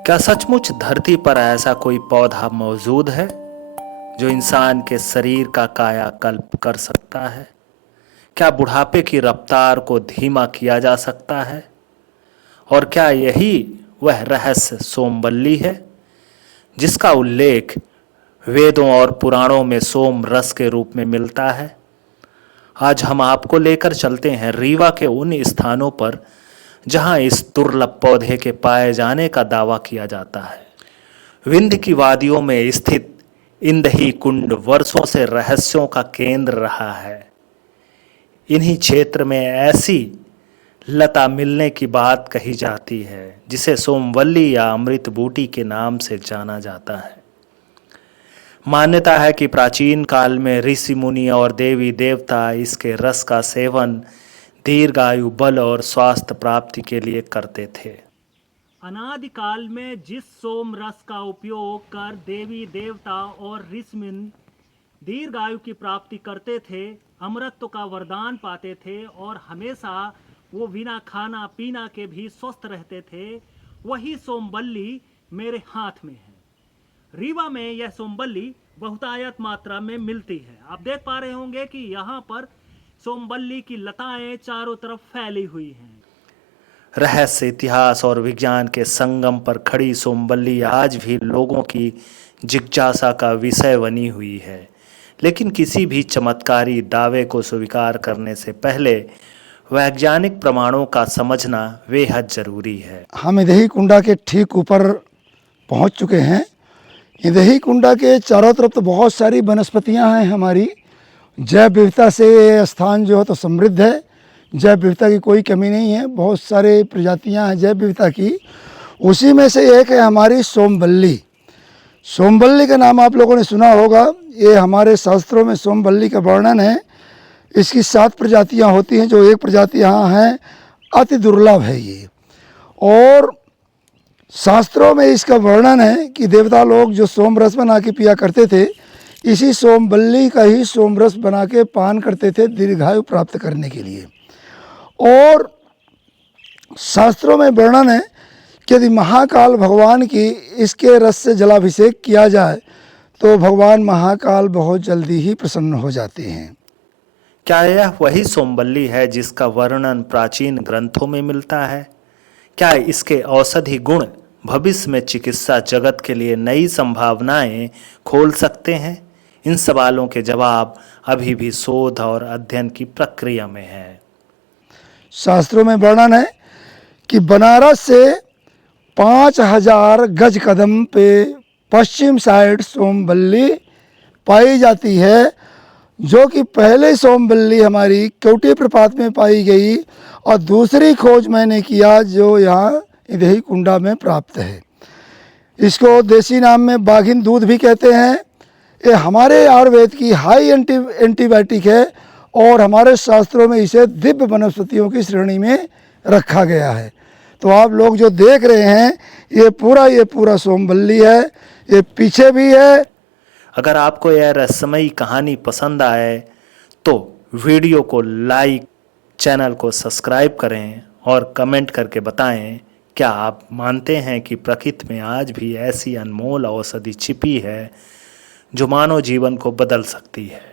क्या सचमुच धरती पर ऐसा कोई पौधा मौजूद है जो इंसान के शरीर का कायाकल्प कर सकता है? क्या बुढ़ापे की रफ्तार को धीमा किया जा सकता है? और क्या यही वह रहस्य सोमवल्ली है जिसका उल्लेख वेदों और पुराणों में सोम रस के रूप में मिलता है? आज हम आपको लेकर चलते हैं रीवा के उन स्थानों पर जहां इस दुर्लभ पौधे के पाए जाने का दावा किया जाता है। विंध्य की वादियों में स्थित इंदही कुंड वर्षों से रहस्यों का केंद्र रहा है। इन्हीं क्षेत्र में ऐसी लता मिलने की बात कही जाती है जिसे सोमवल्ली या अमृत बूटी के नाम से जाना जाता है। मान्यता है कि प्राचीन काल में ऋषि मुनि और देवी देवता इसके रस का सेवन दीर्घायु, बल और स्वास्थ्य प्राप्ति के लिए करते थे। अनादिकाल में जिस सोम रस का उपयोग कर देवी देवता और ऋषि मुनि दीर्घायु की प्राप्ति करते थे, अमरत्व का वरदान पाते थे और हमेशा वो बिना खाना पीना के भी स्वस्थ रहते थे, वही सोमवल्ली मेरे हाथ में है। रीवा में यह सोमवल्ली बहुतायत मात्रा में मिलती है। आप देख पा रहे होंगे कि यहाँ पर सोमवल्ली की लताएं चारों तरफ फैली हुई हैं। रहस्य, इतिहास और विज्ञान के संगम पर खड़ी सोमवल्ली आज भी लोगों की जिज्ञासा का विषय बनी हुई है। लेकिन किसी भी चमत्कारी दावे को स्वीकार करने से पहले वैज्ञानिक प्रमाणों का समझना बेहद जरूरी है। हम इंदही कुंडा के ठीक ऊपर पहुंच चुके हैं। इंदही कुंडा के चारों तरफ तो बहुत सारी वनस्पतियां हैं। हमारी जैव विविधता से ये स्थान जो है तो समृद्ध है। जैव विविधता की कोई कमी नहीं है, बहुत सारे प्रजातियां हैं जैव विविधता की। उसी में से एक है हमारी सोमवल्ली। सोमवल्ली का नाम आप लोगों ने सुना होगा। ये हमारे शास्त्रों में सोमवल्ली का वर्णन है। इसकी 7 प्रजातियां होती हैं, जो एक प्रजाति यहाँ है, अति दुर्लभ है ये। और शास्त्रों में इसका वर्णन है कि देवता लोग जो सोम रस बना के पिया करते थे, इसी सोमवल्ली का ही सोमरस बना के पान करते थे दीर्घायु प्राप्त करने के लिए। और शास्त्रों में वर्णन है कि यदि महाकाल भगवान की इसके रस से जलाभिषेक किया जाए तो भगवान महाकाल बहुत जल्दी ही प्रसन्न हो जाते हैं। क्या यह वही सोमवल्ली है जिसका वर्णन प्राचीन ग्रंथों में मिलता है? क्या इसके औषधि गुण भविष्य में चिकित्सा जगत के लिए नई संभावनाएं खोल सकते हैं? इन सवालों के जवाब अभी भी शोध और अध्ययन की प्रक्रिया में है। शास्त्रों में वर्णन है कि बनारस से 5000 गज कदम पे पश्चिम साइड सोमवल्ली पाई जाती है, जो कि पहले सोमवल्ली हमारी केवटी प्रपात में पाई गई और दूसरी खोज मैंने किया जो यहाँ इंदही कुंडा में प्राप्त है। इसको देसी नाम में बाघिन दूध भी कहते हैं। ये हमारे आयुर्वेद की हाई एंटीबायोटिक है और हमारे शास्त्रों में इसे दिव्य वनस्पतियों की श्रेणी में रखा गया है। तो आप लोग जो देख रहे हैं ये पूरा सोमवल्ली है। ये पीछे भी है। अगर आपको यह रहस्यमयी कहानी पसंद आए तो वीडियो को लाइक, चैनल को सब्सक्राइब करें और कमेंट करके बताएं क्या आप मानते हैं कि प्रकृति में आज भी ऐसी अनमोल औषधि छिपी है जो मानव जीवन को बदल सकती है।